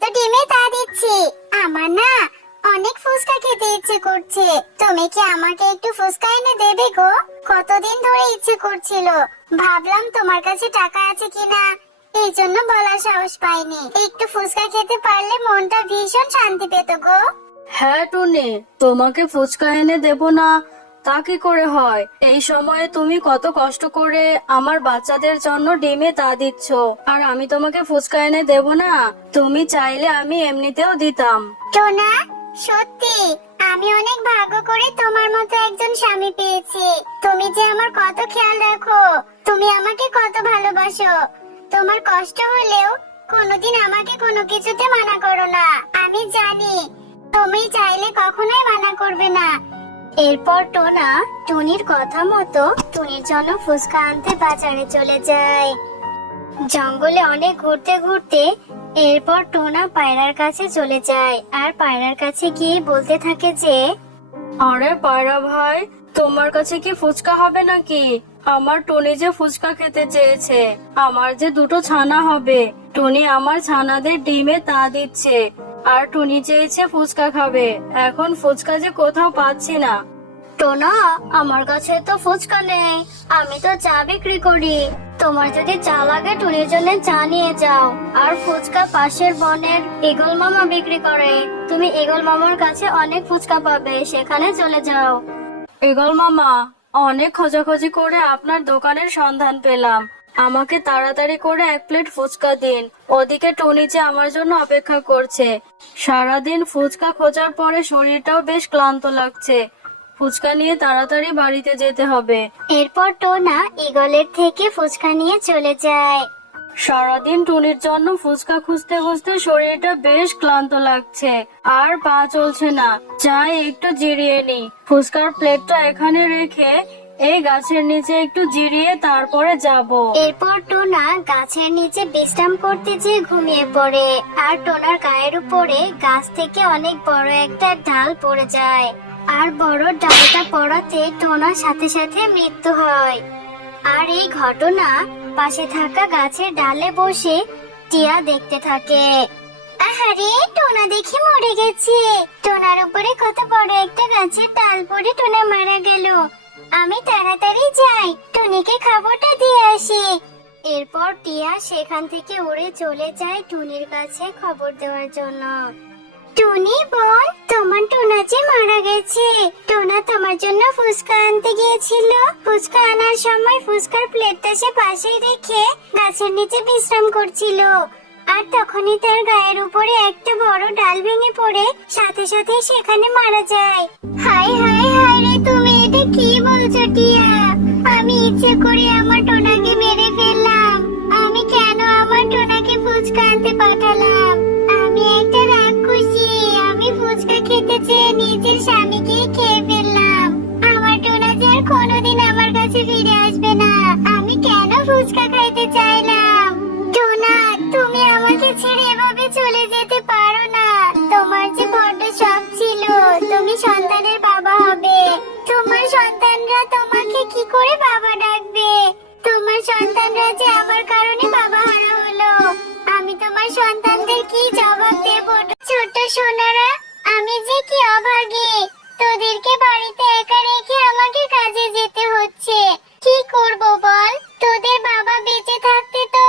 তো ডিমে তা দিচ্ছি। আমার না অনেক ফুচকা খেতে ইচ্ছে করছে। তুমি কি আমাকে একটু ফুচকা এনে দেবে গো? কতদিন ধরে ইচ্ছে করছিল, ভাবলাম তোমার কাছে টাকা আছে কিনা, এই জন্য বলার সাহস পাইনি। একটু ফুচকা খেতে পারলে মনটা ভীষণ শান্তি পেত গো। হ্যাঁ টুনি, তোমাকে ফুচকা এনে দেব না তা কি করে হয়? এই সময়ে তুমি কত কষ্ট করে আমার বাচ্চাদের জন্য ডিমে তা দিচ্ছ, আর আমি তোমাকে ফুচকা এনে দেব না? তুমি চাইলে আমি এমনিতেও দিতাম। টোনা, সত্যি আমি অনেক ভাগ্য করে তোমার মতো একজন স্বামী পেয়েছি। তুমি যে আমার কত খেয়াল রাখো, তুমি আমাকে কত ভালোবাসো। তোমার কষ্ট হলেও কোনোদিন আমাকে কোনো কিছুতে মানা করো না। আমি জানি তুমি চাইলে কখনোই মানা করবে না। এরপর টোনা টুনির কথা মতো টুনির জন্য ফুচকা আনতে বাজারে চলে যায়। জঙ্গলে অনেক ঘুরতে ঘুরতে এরপর টোনা পায়রার কাছে চলে যায়, আর পায়রার কাছে গিয়ে বলতে থাকে যে, আরে পায়রা ভাই, তোমার কাছে কি ফুচকা হবে নাকি? আমার টুনি যে ফুচকা খেতে চেয়েছে, আমার যে দুটো ছানা হবে। টুনি আমার ছানাদের ডিমে তা দিচ্ছে, আর টুনি চেয়েছে ফুচকা খাবে। এখন ফুচকা যে কোথাও পাচ্ছি না। টোনা, আমার কাছে তো ফুচকা নেই, আমি তো চা বিক্রি করি। তোমার যদি চা লাগে টুনির জন্য চা নিয়ে যাও। আর ফুচকা পাশের বনের ঈগল মামা বিক্রি করে, তুমি ঈগল মামার কাছে অনেক ফুচকা পাবে, সেখানে চলে যাও। ঈগল মামা, অনেক খোঁজাখুঁজি করে আপনার দোকানের সন্ধান পেলাম। আমাকে তাড়াতাড়ি করে এক প্লেট ফুচকা দিন। ওদিকে টুনি যে আমার জন্য অপেক্ষা করছে। সারাদিন ফুচকা খোঁজার পরে শরীরটাও বেশ ক্লান্ত লাগছে। ফুচকা নিয়ে তাড়াতাড়ি বাড়িতে যেতে হবে। এরপর টোনা ঈগলের থেকে ফুচকা নিয়ে চলে যায়। সারাদিন টুনির জন্য ফুচকা খুঁজতে খুঁজতে শরীরটা বেশ ক্লান্ত লাগছে, আর পা চলছে না। যাই একটু জিরিয়ে নি। ফুচকার প্লেটটা এখানে রেখে এই গাছের নিচে একটু জিরিয়ে তারপরে যাব। এরপর টোনা গাছের নিচে বিশ্রাম করতে যেয়ে ঘুমিয়ে পড়ে, আর টোনার গায়ের উপরে গাছ থেকে অনেক বড় একটা ডাল পড়ে যায়। আর বড় ডালটা পড়াতে টোনার সাথে সাথে মৃত্যু হয়। আর এই ঘটনা পাশে থাকা গাছের ডালে বসে টিয়া দেখতে থাকে। আহারে, টোনা দেখি মরে গেছে। টোনার উপরে কত বড় একটা গাছের ডাল পড়ে টোনা মারা গেল। আমি তাড়াতাড়ি যাই, টুনিকে খবরটা দিয়ে আসি। এরপর টিয়া সেখান থেকে উড়ে চলে যায় টুনির কাছে খবর দেওয়ার জন্য। টুনি বোন, তোমার টোনা যে মারা গেছে। টোনা তোমার জন্য ফুচকা আনতে গিয়েছিল। ফুচকা আনার সময় ফুচকার প্লেটটা সে পাশেই রেখে গাছের নিচে বিশ্রাম করছিল। আর তখনই তার গায়ের উপরে একটা বড় ডাল ভেঙে পড়ে সাথে সাথে সেখানে মারা যায়। হায় হায় হায় রে, তুমি এটা কি বলছো টিয়া? আমি ইচ্ছে করে আমার টোনাকে মেরে ফেললাম। আমি কেন আমার টোনাকে ফুচকা আনতে পাঠালাম? আমি একটা রাক্ষসী। আমি ফুচকা খেতে চেয়ে নিজের স্বামীকে খেয়ে ফেললাম। আমার টোনা যে আর কোনোদিন আমার কাছে ফিরে আসবে না। আমি কেন ফুচকা খাইতে চাইলাম? টোনা, তুমি আমাকে ছেড়ে এভাবে চলে যেতে পারো না। তোমার যে বড় শখ ছিল তুমি সন্তানের বাবা হবে। তোমার সন্তানরা তোমাকে কি করে বাবা ডাকবে? তোমার সন্তানরা যে আমার কারণে বাবা হারা হলো। আমি তোমার সন্তানদের কি জবাব দেব? ছোট সোনারা, আমি যে কি অভাগী। তোদেরকে বাড়িতে একা রেখে আমাকে কাজে যেতে হচ্ছে। কি করব বল? তোদের বাবা বেঁচে থাকতে তো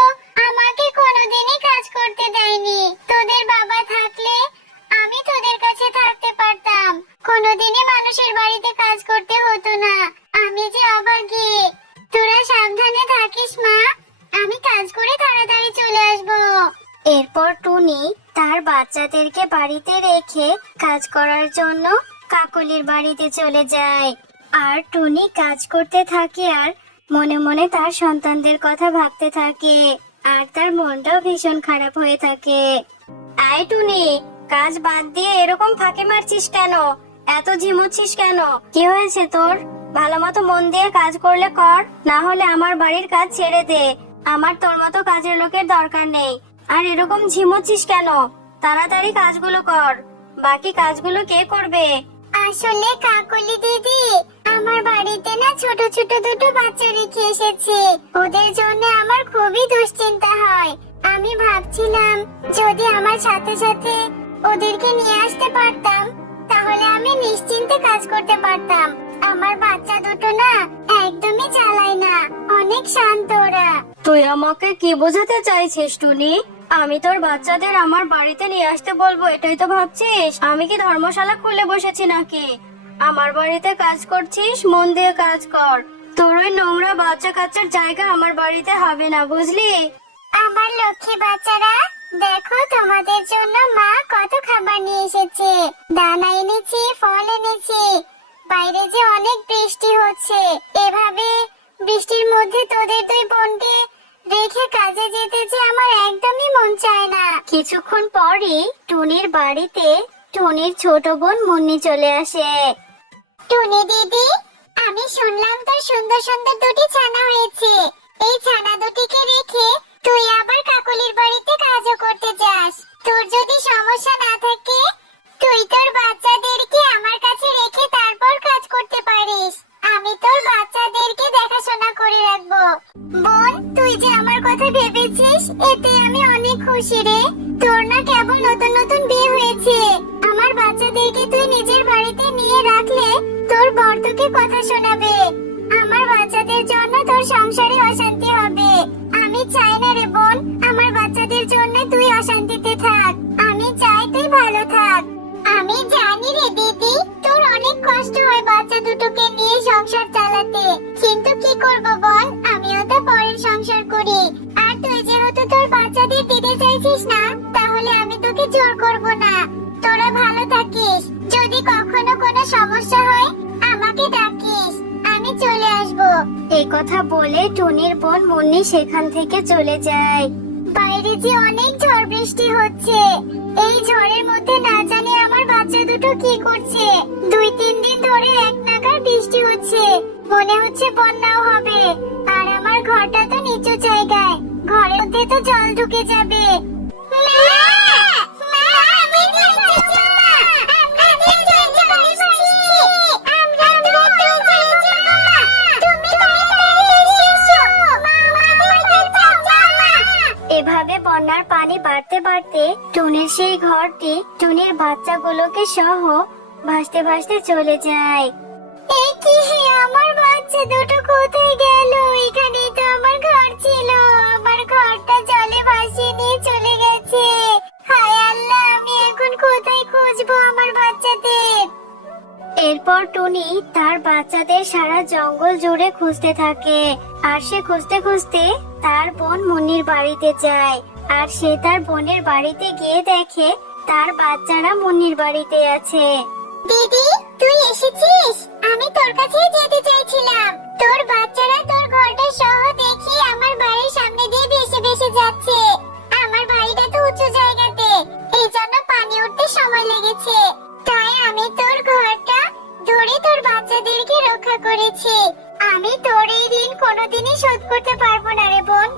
আমাকে কোনোদিনই কাজ করতে দেয়নি। তোদের বাবা থাকলে আমি তোদের কাছে থাকতে পারতাম। কোনোদিনই মানুষের বাড়িতে কাজ করতে হতো না। আমি যে অভাগী। তোরা সাবধানে থাকিস মা, আমি কাজ করে তাড়াতাড়ি চলে আসবো। এরপর টুনি তার বাচ্চাদেরকে বাড়িতে রেখে কাজ করার জন্য কাকলির বাড়িতে চলে যায়। আর টুনি কাজ করতে থাকে আর মনে মনে তার সন্তানদের কথা ভাবতে থাকে। আর তার মনটাও ভীষণ খারাপ হয়ে থাকে। আয় টুনি, কাজ বাদ দিয়ে এরকম ফাঁকে মারছিস কেন? এত ঝিমুচ্ছিস কেন? কি হয়েছে তোর? ভালো মতো মন দিয়ে কাজ করলে কর, না হলে আমার বাড়ির কাজ ছেড়ে দে। আমার তোর মতো কাজের লোকের দরকার নেই। আর এরকম ঝিমুচ্ছিস কেন? তাড়াতাড়ি কাজগুলো কর। বাকি কাজগুলো কে করবে? আসলে কাকলি দিদি, আমার বাড়িতে না ছোট ছোট দুটো বাচ্চা রেখে এসেছে। ওদের জন্য আমার খুবই দুশ্চিন্তা হয়। আমি ভাবছিলাম যদি আমার সাথে সাথে ওদেরকে নিয়ে আসতে পারতাম তাহলে আমি নিশ্চিন্তে কাজ করতে পারতাম। আমার বাচ্চা দুটো না একদমই চালায় না, অনেক শান্ত ওরা। তুই আমাকে কি বোঝাতে চাইছিস টুনি? আমি তোর বাচ্চাদের আমার বাড়িতে নিয়ে আসতে বলবো এটাই তো ভাবছিস? আমি কি ধর্মশালা খুলে বসেছি নাকি? আমার বাড়িতে কাজ করছিস, মন দিয়ে কাজ কর। তোর ওই নোংরা বাচ্চা কাচ্চার জায়গা আমার বাড়িতে হবে না, বুঝলি? আমার লক্ষ্মী বাচ্চারা, দেখো তোমাদের জন্য মা কত খাবার নিয়ে এসেছে। দানা এনেছি, ফল এনেছি। বাইরে যে অনেক বৃষ্টি হচ্ছে, এভাবে বৃষ্টির মধ্যে তোদের দুই বোনকে রেখে কাজে যেতে যে আমার একদমই মন চায় না। কিছুক্ষণ পরই টুনির বাড়িতে টুনির ছোট বোন মুন্নি চলে আসে। টুনি দিদি, আমি শুনলাম তোর সুন্দর সুন্দর দুটি ছানা হয়েছে। এই ছানা দুটিকে রেখে তুই আবার কাকলির বাড়িতে কাজও করতে যাস। তোর যদি সমস্যা না থাকে তুই তোর বাচ্চাদেরকে আমার কাছে রেখে তারপর কাজ করতে পারিস। আমি তোর বাচ্চাদেরকে দেখাশোনা করে রাখবো। বোন, তুই যে আমার কথা ভেবেছিস এতে আমি অনেক খুশি রে। তোর না কেবল নতুন নতুন বিয়ে হয়েছে, আমার বাচ্চাদেরকে তুই নিজের বাড়িতে নিয়ে রাখলে তোর বর তোকে কথা শোনাবে। আমার বাচ্চাদের জন্য তোর সংসারে অশান্তি হবে। আমি চাই না রে বোন, আমার বাচ্চাদের জন্য তুই অশান্তিতে থাক। আমি চাই তুই ভালো থাক। আমি জানি রে দিদি, তোর অনেক কষ্ট হয় বাচ্চা দুটোকে নিয়ে সংসার চালাতে, কিন্তু কি করব বল, আমিও তো পরের সংসার করি। আর তুই যেহেতু তোর বাচ্চাদের দিতে চাইছিস না, তাহলে আমি তোকে জোর করব না। তোরা ভালো থাকিস। যদি কখনো কোনো সমস্যা হয় আমাকে ডাকিস, আমি চলে আসব। এই কথা বলে টুনির বোন মুন্নি সেখান থেকে চলে যায়। বাইরে যে অনেক ঝড় বৃষ্টি হচ্ছে, এই ঝড়ের মধ্যে না জানি আমার বাচ্চা দুটো কি করছে। 2-3 দিন ধরে এক নাগাড় বৃষ্টি হচ্ছে, মনে হচ্ছে বন্যাও হবে। আর আমার ঘরটা তো নিচু জায়গায়, ঘরের মধ্যে তো জল ঢুকে যাবে। এভাবে বন্যার পানি বাড়তে বাড়তে টুনির সেই ঘরটি টুনির বাচ্চাগুলোকে সহ ভাসতে ভাসতে চলে যায়। এই কি, আমার বাচ্চা দুটো কোথায় গেল? এখানেই তো আমার ঘর ছিল, আমার ঘরটা জলে ভাসিয়ে নিয়ে চলে গেছে। হায় আল্লাহ, আমি এখন কোথায় খুঁজবো আমার বাচ্চাদের? এরপর টুনি তার বাচ্চাদের সারা জঙ্গল জুড়ে খুঁজতে থাকে। আর সে খুঁজতে খুঁজতে তার বোন মুন্নির বাড়িতে যায়। আর সে তার বোনের বাড়িতে গিয়ে দেখে তার বাচ্চারা মুন্নির বাড়িতে আছে। দিদি, তুই এসেছিস? আমি তোর কাছে যেতে চাইছিলাম। তোর বাচ্চারা তোর ঘরটা সহ দেখি আমার বাড়ির সামনে দিয়ে ভেসে ভেসে যাচ্ছে। আমার বাড়িটা তো উঁচু জায়গাতে, এই জন্য পানি উঠতে সময় লেগেছে। তাই আমি তোর ঘরটা ধরে তোর বাচ্চাদেরকে রক্ষা করেছি। আমি তোর এই ঋণ কোনোদিনই শোধ করতে পারবো না রে বোন,